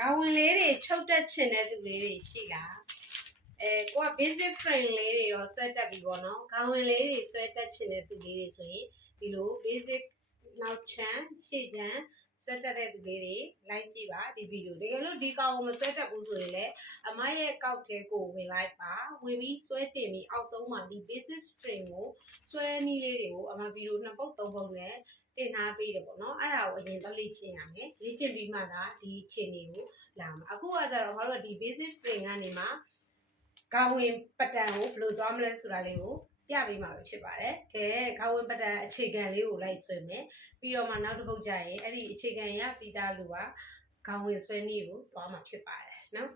ကောင်းဝင်လေးတွေချုပ်တက်ချင်တဲ့သူလေးတွေရှိလားကိုက basic frame လေးတွေတော့ဆွဲတက်ပြီပေါ့နော်ကောင်းဝင်လေးတွေဆွဲတက်ချင်တဲ့သူလေးတွေဆိုရင်ဒီလို basic နောက်ချမ်းရှေ့ချမ်းဆွဲတက်တဲ့သူလေးတွေလိုက်ကြည့်ပါဒီဗီဒီယိုတကယ်လို့ဒီကောင်ကိုမဆွဲတက်ဘူးဆိုရင်လည်းအမရဲ့ကောက်ထဲကိုဝင်လိုက်ပါဝင်ပြီးဆွဲတင်ပြီးအောက်ဆုံးမှာဒီ basic frame ကိုဆွဲနည်းလေးတွေကိုအမဗီဒီယို2ပုတ်3ပုတ်နဲ့တင်ထားပေးတယ်ပေါ့နော်အဲ့ဒါကိုအရင်လေ့ကျင့်ရမယ်လေ့ကျင့်ပြီးမှသာဒီအခြေအနေကိုလာမှာအခုကကြတော့ငါတို့ကဒီ basic frame ကနေမှကောင်းဝင်ပတန်ကိုဘယ်လိုသွားမလဲဆိုတာလေးကိုပြပေးမှာဖြစ်ပါတယ်။ကဲကောင်းဝင်ပတန်အခြေခံလေးကိုလိုက်ဆွဲမယ်။ပြီးတော့မှနောက်တစ်ပုတ်ကျရင်အဲ့ဒီအခြေခံရပြီးသားလူကကောင်းဝင်ဆွဲနည်းကိုသွားမှာဖြစ်ပါတယ်နော်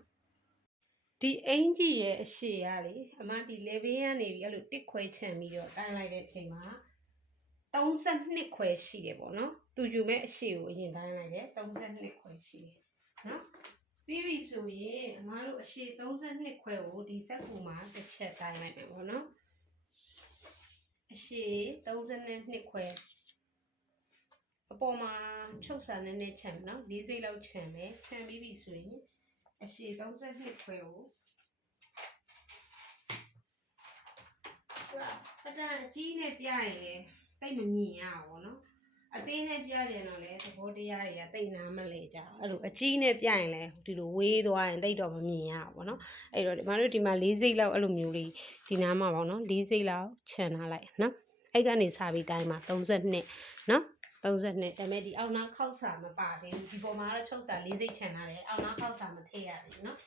။ဒီအင်ကြီးရဲ့အရှိရလေအမဒီlevel ကနေပြီးအဲ့လိုတစ်ခွဲချန်ပြီးတော့တန်းလိုက်တဲ့အချိန်မှာ32ခွဲရှိတယ်ပေါ့နော်။သူယူမဲ့အရှိကိုအရင်တန်းလိုက်တယ်32ခွဲရှိတယ်နော်။ပြီးပြီဆိုရင်အမတို့အရှိ32ခွဲကိုဒီစက်ကူမှာတစ်ချက်တိုင်းလိုက်မယ်ပေါ့နော်အရှိ32ခွဲအပေါ်မှာချုပ်စာနဲ့ချမ်းနော်၄စိတ်လောက်ချမ်းမယ်ချမ်းပြီးပြီဆိုရင်အရှိ32ခွဲကိုပတန်အကြီးနဲ့ပြရင်လည်းတိတ်မမြင်ရဘူးပေါ့နော်အသေးနဲ့ပြကြရင်တော့လေသဘောတရားတွေကတိတ်နာမလဲကြအဲ့လိုအကြီးနဲ့ပြရင်လည်းဒီလိုဝေးသွားရင်တိတ်တော့မမြင်ရဘူးပေါ့နော်အဲ့တော့ဒီမှာတို့ဒီမှာ၄စိတ်လောက်အဲ့လိုမျိုးလေးဒီနားမှာပေါ့နော်၄စိတ်လောက်ခြံထားလိုက်နော်အဲ့ကနေစပြီးတိုင်းမှာ32နော်32ဒါပေမဲ့ဒီအောက်နားခောက်စာမပါသေးဘူးဒီပေါ်မှာတော့ချုပ်စာ၄စိတ်ခြံထားတယ်အောက်နားခောက်စာမထည့်ရဘူးနော်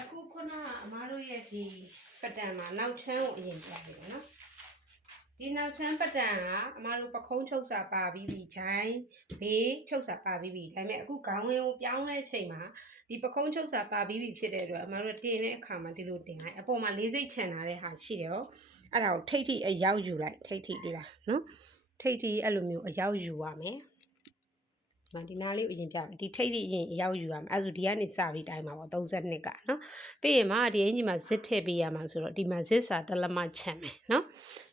အခုခုနကအမားတို့ရဲ့ဒီပတန်မှာနောက်ချမ်းကိုအရင်ပြပေးမယ်နော်ဒီနောက်ချမ်းပတန်ကအမားတို့ပခုံးချုပ်စာပါပြီးပြီဂျိုင်းဘေးချုပ်စာပါပြီးပြီဒါပေမဲ့အခုခေါင်းဝင်းကိုပြောင်းတဲ့အချိန်မှာဒီပခုံးချုပ်စာပါပြီးပြီဖြစ်တဲ့အတွက်အမားတို့တင်တဲ့အခါမှာဒီလိုတင်လိုက်အပေါ်မှာ၄စိတ်ချန်ထားတဲ့ဟာရှိတယ်ဟုတ်အဲ့ဒါကိုထိတ်ထိအရောက်ယူလိုက်ထိတ်ထိတွေ့လားနော်ထိတ်ထိအဲ့လိုမျိုးအရောက်ယူရမယ်ဒီနားလေးကိုအရင်ပြမယ်ဒီထိတ်ထိအရင်ရောက်ယူရမယ်အဲ့ဒါဒီကနေစပြီးတိုင်းမှာပေါ့32ကနော်ပြီးရင်မှဒီအင်ကြီးမှာဇစ်ထည့်ပေးရမှာဆိုတော့ဒီမှာဇစ်စာတလက်မချမ်းမယ်နော်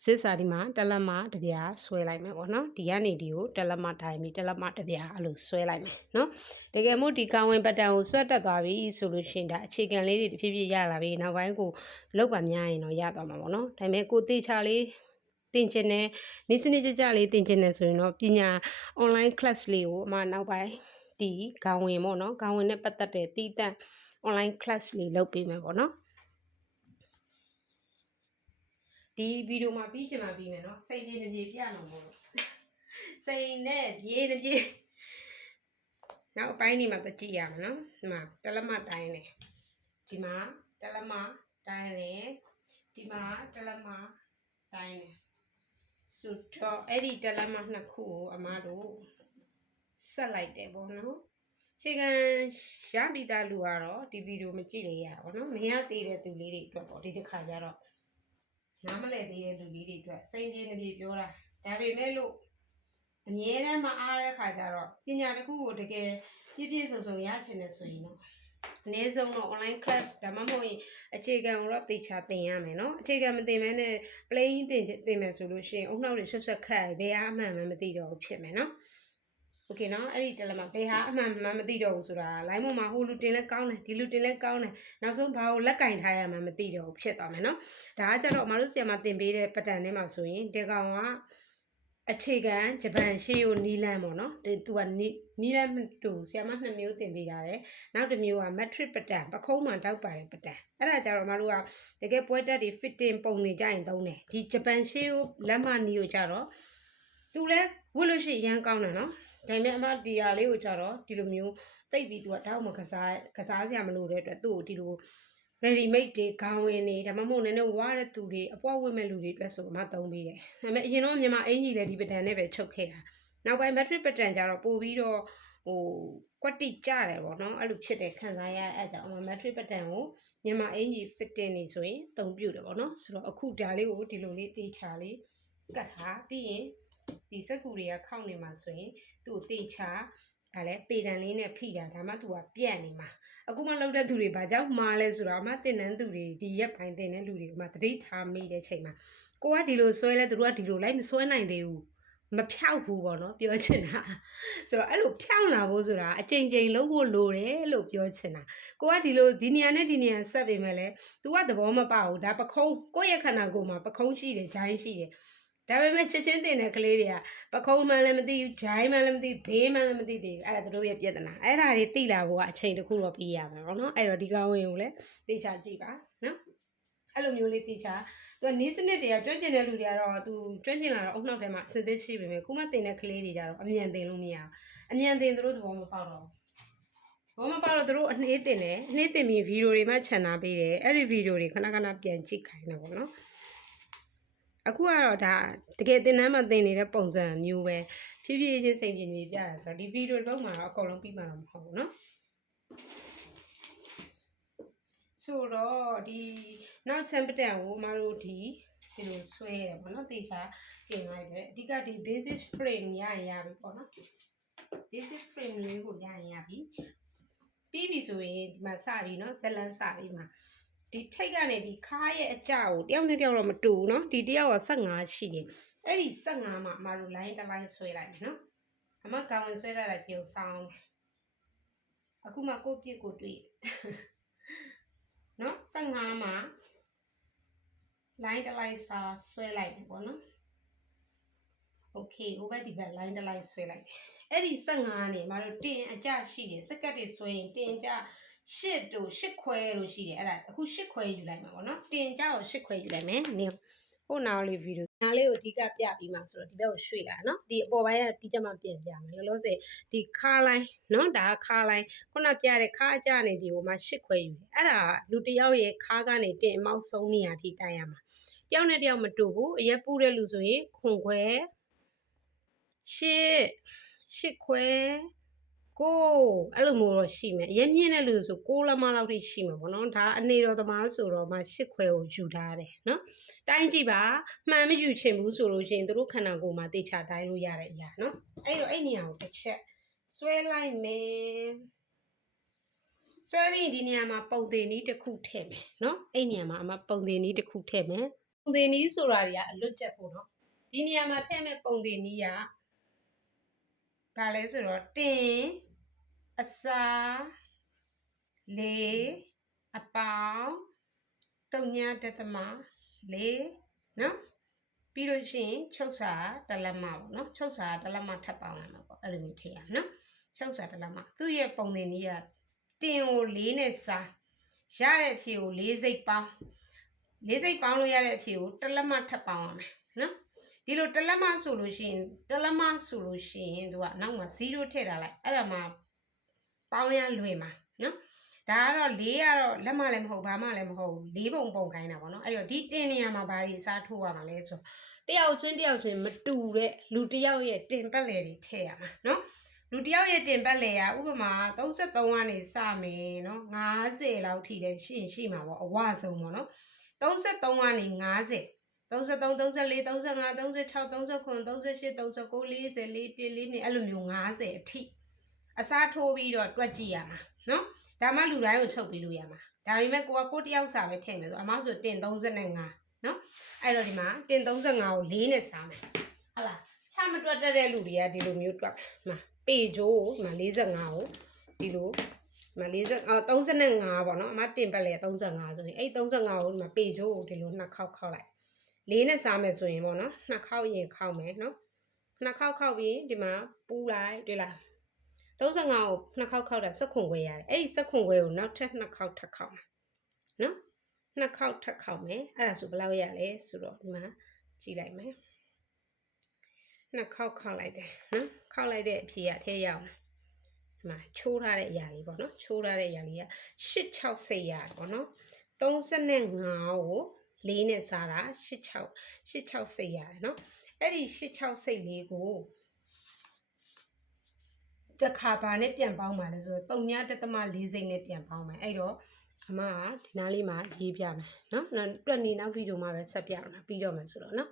ဇစ်စာဒီမှာတလက်မတပြားဆွဲလိုက်မယ်ပေါ့နော်ဒီကနေဒီကိုတလက်မတိုင်းပြီးတလက်မတပြားအဲ့လိုဆွဲလိုက်မယ်နော်တကယ်မို့ဒီကောင်းဝင်ပတန်ကိုဆွဲတက်သွားပြီဆိုလို့ရှိရင်ဒါအခြေခံလေးတွေတဖြည်းဖြည်းရလာပြီနောက်ပိုင်းကိုလောက်ပါများရင်တော့ရသွားမှာပေါ့နော်ဒါပေမဲ့ကိုတေချာလေးတင်ကျင်တယ်နေစနစ်ကြကြလေးတင်ကျင်တယ်ဆိုရင်တော့ပညာ online class လေးကိုအမနောက်ပိုင်းဒီခေါင်းဝင်ပေါ့နော်ခေါင်းဝင်နဲ့ပတ်သက်တဲ့တီးတန့် online class လေးလုပ်ပေးမယ်ပေါ့နော်ဒီဗီဒီယိုမှာပြီးချင်မှပြီးမယ်နော်စိတ်လေးတစ်ပြေပြလို့မို့လို့စိတ်နဲ့ပြေတစ်ပြေနောက်အပိုင်းနေမှာတော့ကြည့်ရမှာနော်ဒီမှာတလက်မတိုင်းနေဒီမှာတလက်မတိုင်းနေဒီမှာတလက်မတိုင်းနေဆိုတော့အဲ့ဒီတလက်မနှစ်ခုကိုအမတို့ဆက်လိုက်တယ်ပေါ့နော်ချိန်ခံရပြီးသားလူကတော့ဒီဗီဒီယိုမကြည့်လေရပါဘောနော်မရသေးတဲ့သူလေးတွေအတွက်ပေါ့ဒီတစ်ခါကျတော့နားမလည်သေးတဲ့လူလေးတွေအတွက်စိတ်ပြေနေပြောတာဒါပေမဲ့လို့အမြဲတမ်းမအားတဲ့ခါကျတော့ပညာတစ်ခုကိုတကယ်ပြည့်ပြည့်စုံစုံရချင်တယ်ဆိုရင်တော့အနည်းဆုံးတော့ online class ဒါမှမဟုတ်ရင်အခြေခံကိုတော့သေချာသင်ရမယ်နော်အခြေခံမသင်မဲနဲ့ plain သင်မယ်ဆိုလို့ရှိရင်အုံနှောက်တွေဆွတ်ခတ်ဘယ်အားမှန်မှမသိတော့ဘူးဖြစ်မယ်နော်โอเคနော်အဲ့ဒီတယ်လမှာဘယ်ဟာအမှန်မှမသိတော့ဘူးဆိုတာ line ပေါ်မှာဟိုလူတင်လဲကောင်းတယ်ဒီလူတင်လဲကောင်းတယ်နောက်ဆုံးဘာကိုလက်ကင်ထားရမှမသိတော့ဘူးဖြစ်သွားမယ်နော်ဒါကကြတော့မတို့ဆီမှာတင်ပေးတဲ့ပတန်ထဲမှာဆိုရင်ဒီကောင်ကအခြေခံဂျပန်ရှေးကိုနီလန်ပေါ့နော်ဒီသူကနီလန်တူဆီမှာ2မျိုးတင်ပေးရတယ်နောက်တစ်မျိုးက matrix ပတန်ပခုံးမှတောက်ပါတယ်ပတန်အဲ့ဒါကြတော့မတို့ကတကယ်ပွဲတက်တွေ fitting ပုံနေကြရင်သုံးတယ်ဒီဂျပန်ရှေးကိုလက်မနီကိုကြတော့သူလဲဝတ်လို့ရှိရင်ရမ်းကောင်းတယ်နော်ဒါပေမဲ့အမဒီဟာလေးကိုကြတော့ဒီလိုမျိုးတိတ်ပြီးသူကတောက်မကစားစရာမလိုတဲ့အတွက်သူ့ကိုဒီလို ready made တွေခေါင်းဝင်တွေဒါမှမဟုတ်နည်းနည်းဝါတဲ့သူတွေအပွားဝတ်မဲ့လူတွေအတွက်ဆိုအမသုံးပေးတယ်ဒါပေမဲ့အရင်တော့မြန်မာအင်ကြီးလည်းဒီပတန်နဲ့ပဲချုပ်ခဲ့တာနောက်ပိုင်း matrix ပတန်ကြတော့ပို့ပြီးတော့ကွက်တိကြတယ်ပေါ့နော်အဲ့လိုဖြစ်တဲ့ခံစားရအဲ့ကြောင့်အမ matrix ပတန်ကိုမြန်မာအင်ကြီး fitting နေဆိုရင်သုံးပြတယ်ပေါ့နော်ဆိုတော့အခုဒါလေးကိုဒီလိုလေးတေချာလေးကတ်ထားပြီးရင်ဒီစက်ကူတွေကခောက်နေမှာဆိုရင်သူ့ကိုတေချာဒါလည်းပေတံလေးနဲ့ဖိတာဒါမှသူကပြက်နေမှာအခုမှလောက်တဲ့သူတွေဘာကြောင့်မှားလဲဆိုတော့အမတင်တန်းသူတွေဒီရက်ပိုင်းတင်တဲ့လူတွေကမှသတိထားမိတဲ့ချိန်မှာကိုကဒီလိုဆွဲလဲသူတို့ကဒီလိုလိုက်မဆွဲနိုင်သေးဘူး မဖြောက်ဘူးပေါ့နော်ပြောချင်တာဆိုတော့အဲ့လိုဖြောက်လာဖို့ဆိုတာအချိန်ချင်းလုံးဖို့လိုတယ်လို့ပြောချင်တာကိုကဒီနေရာနဲ့ဒီနေရာဆက်ပေမဲ့လည်း तू ကသဘောမပေါဘူးဒါပခုံးကိုယ့်ရဲ့ခန္ဓာကိုယ်မှာပခုံးရှိတယ်ဂျိုင်းရှိတယ်ဒါပေမဲ့ချက်ချင်းတင်တဲ့ကလေးတွေကပခုံးမှလည်းမသိဘူးဂျိုင်းမှလည်းမသိဘေးမှလည်းမသိသေးဘူးအဲ့ဒါတို့ရဲ့ပြဿနာအဲ့ဒါတွေသိလာဖို့ကအချိန်တစ်ခုတော့ပြီးရမယ်ပေါ့နော်အဲ့တော့ဒီကောင်းဝင်ကိုလည်းသိချကြည့်ပါနော်အဲ့လိုမျိုးလေးသိချသူကနီးစနစ်တွေကကျွမ်းကျင်တဲ့လူတွေကတော့သူကျွမ်းကျင်လာတော့အုံနောက်ထဲမှာအစစ်သေးရှိပေမဲ့ခုမှတင်တဲ့ကလေးတွေကြတော့အမြန်တင်လို့မရဘူးအမြန်တင်သူတို့သဘောမပေါက်တော့ဘောမပေါက်တော့သူတို့အနှေးတင်တယ်အနှေးတင်ပြီးဗီဒီယိုတွေမှခြံထားပေးတယ်အဲ့ဒီဗီဒီယိုတွေခဏခဏပြန်ကြည့်ခိုင်းတာပေါ့နော်အခုကတော့ဒါတကယ်တင်တန်းမှာတင်နေတဲ့ပုံစံမျိုးပဲဖြည်းဖြည်းချင်းစိတ်ပြင်းပြပြရဆိုတော့ဒီဗီဒီယိုတော့မှာတော့အကုန်လုံးပြီးမှတော့မဟုတ်ဘူးနော်ဆိုတော့ဒီနောက်ချမ်ပတန်ကိုမတို့ဒီလိုဆွဲတယ်ပေါ့နော်တေချာတင်လိုက်တယ်အဓိကဒီ basic frame ရရင်ပြီပေါ့နော် basic frame လေးကိုရရင်ရပြီပြီးပြီဆိုရင်ဒီမှာစပြီနော်ဇလန်းစပြီမှာဒီထိတ်ကနေဒီခါးရဲ့အကြကိုတယောက်နဲ့တယောက်တော့မတူဘူးเนาะဒီတယောက်က15ရှိတယ်အဲ့ဒီ15မှာအမတို့ line တစ် line ဆွဲလိုက်မယ်เนาะအမကောင်းဝင်ဆွဲလိုက်တာကြည့်အောင်ဆောင်းအခုမှကိုပြစ်ကိုတွေ့เนาะ15မှာ line တစ် line စာဆွဲလိုက်ပြီပေါ့เนาะ okay ဟိုဘက်ဒီဘက် line တစ် line ဆွဲလိုက်အဲ့ဒီ15နဲ့အမတို့တင်အကြရှိတယ်စက္ကန့်တွေဆွဲရင်တင်ကြ8တို့8ခွဲလို့ရှိတယ်အဲ့ဒါအခု8ခွဲယူလိုက်မှာပေါ့နော်တင်ကြကို8ခွဲယူလိုက်မယ်နင်ဟိုနောက်လေးဗီဒီယိုနားလေးကိုအဓိကပြပြီးမှဆိုတော့ဒီဘက်ကိုရွှေ့လာနော်ဒီအပေါ်ပိုင်းကဒီချက်မှပြင်ပြမယ်လောလောဆယ်ဒီခါလိုင်းနော်ဒါခါလိုင်းခုနပြတဲ့ခါအကြနေဒီဟိုမှာ8ခွဲယူတယ်အဲ့ဒါလူတယောက်ရဲ့ခါကနေတင်အမောက်ဆုံးနေရာထိတိုင်ရမှာတယောက်နဲ့တယောက်မတူဘူးအရက်ပူတဲ့လူဆိုရင်ခွန်ခွဲ8ခွဲကိုအဲ့လိုမျိုးတော့ရှိမယ်အရင်မြင့်တဲ့လူဆို6လက်မလောက်ထိရှိမှာပေါ့နော်ဒါအနေတော်သမားဆိုတော့မှ8ခွဲကိုယူထားတယ်နော်တိုင်းကြည့်ပါမှန်မယူချင်ဘူးဆိုလို့ရှိရင်တို့ခန္ဓာကိုယ်မှာတေချာတိုင်းလို့ရတဲ့အရာနော်အဲ့တော့အဲ့နေရာကိုတစ်ချက်ဆွဲလိုက်မယ်ဆွဲပြီးဒီနေရာမှာပုံတင်နည်းတစ်ခုထည့်မယ်နော်အဲ့နေရာမှာအမပုံတင်နည်းတစ်ခုထည့်မယ်ပုံတင်နည်းဆိုတာတွေကအလွတ်တက်ဖို့နော်ဒီနေရာမှာထည့်မဲ့ပုံတင်နည်းကဘာလဲဆိုတော့တင်အစာလေးအပေါင်း3.4နော်ပြီးလို့ရှိရင်ချုပ်စာတလက်မပေါ့နော်ချုပ်စာတလက်မထပ်ပေါင်းရမှာပေါ့အဲ့လိုမျိုးထည့်ရနော်ချုပ်စာတလက်မသူ့ရဲ့ပုံသင်နည်းကတင်ကို4နဲ့စားရတဲ့အဖြေကို4စိတ်ပေါင်းလို့ရတဲ့အဖြေကိုတလက်မထပ်ပေါင်းရမယ်နော်ဒီလိုတလက်မဆိုလို့ရှိရင်သူကနောက်မှာ0ထည့်ထားလိုက်အဲ့ဒါမှပေါင်းရလွယ်မှာနော်ဒါကတော့4ကတော့လက်မလည်းမဟုတ်ဘာမှလည်းမဟုတ်ဘူး4ပုံခိုင်းတာပေါ့နော်အဲ့တော့ဒီတင်နေရမှာဘာတွေအစားထိုးရမှာလဲဆိုတယောက်ချင်းမတူတဲ့လူတယောက်ရဲ့တင်ပတ်လည်တွေထည့်ရမှာနော်လူတယောက်ရဲ့တင်ပတ်လည်ကဥပမာ33ကနေစမယ်နော်50လောက်ထိလည်းရှိမှာပေါ့အဝဆုံးပေါ့နော်33ကနေ50 33 34 35 36 39 38 39 40 41 42အဲ့လိုမျိုး50အထိအစားထိုးပြီးတော့တွက်ကြည့်ရမှာနော်ဒါမှလူတိုင်းကိုချုပ်ပြီးလို့ရမှာဒါပေမဲ့ကိုတယောက်စာပဲထည့်မယ်ဆိုအမဆိုတင်35နော်အဲ့တော့ဒီမှာတင်35ကို4နဲ့စားမယ်ဟုတ်လားချမတွက်တတ်တဲ့လူတွေကဒီလိုမျိုးတွက်မှာပေဂျိုးဒီမှာ45ကိုဒီလိုဒီမှာ35ပေါ့နော်အမတင်ပတ်လေ35ဆိုရင်အဲ့35ကိုဒီမှာပေဂျိုးကိုဒီလိုနှစ်ခေါက်ခောက်လိုက်4နဲ့စားမယ်ဆိုရင်ပေါ့နော်နှစ်ခေါက်ရင်ခောက်မယ်နော်နှစ်ခေါက်ခောက်ပြီးဒီမှာပူလိုက်တွေ့လား35ကိုနှစ်ခေါက်ခောက်တာစက်ခွန်ခွဲရတယ်အဲ့ဒီစက်ခွန်ခွဲကိုနောက်ထပ်နှစ်ခေါက်ထပ်ခောက်မှာနော်နှစ်ခေါက်ထပ်ခောက်မယ်အဲ့ဒါဆိုဘယ်လောက်ရလဲဆိုတော့ဒီမှာကြည့်လိုက်မယ်နှစ်ခေါက်ခောက်လိုက်တယ်နော်ခောက်လိုက်တဲ့အဖြေကထဲရောက်လာဒီမှာချိုးထားတဲ့အရာလေးပေါ့နော်ချိုးထားတဲ့အရာလေးက86စိတ်ရပေါ့နော်35ကို4နဲ့စားတာ86စိတ်ရတယ်နော်အဲ့ဒီ86စိတ်လေးကိုတခါပါနဲ့ပြန်ပေါင်းပါလဲဆိုတော့3.4စိတ်နဲ့ပြန်ပေါင်းမယ်အဲ့တော့အမကဒီနားလေးမှာရေးပြမယ်နော်တွက်နေနောက်ဗီဒီယိုမှာပဲဆက်ပြအောင်ပြီးတော့မယ်ဆိုတော့နော်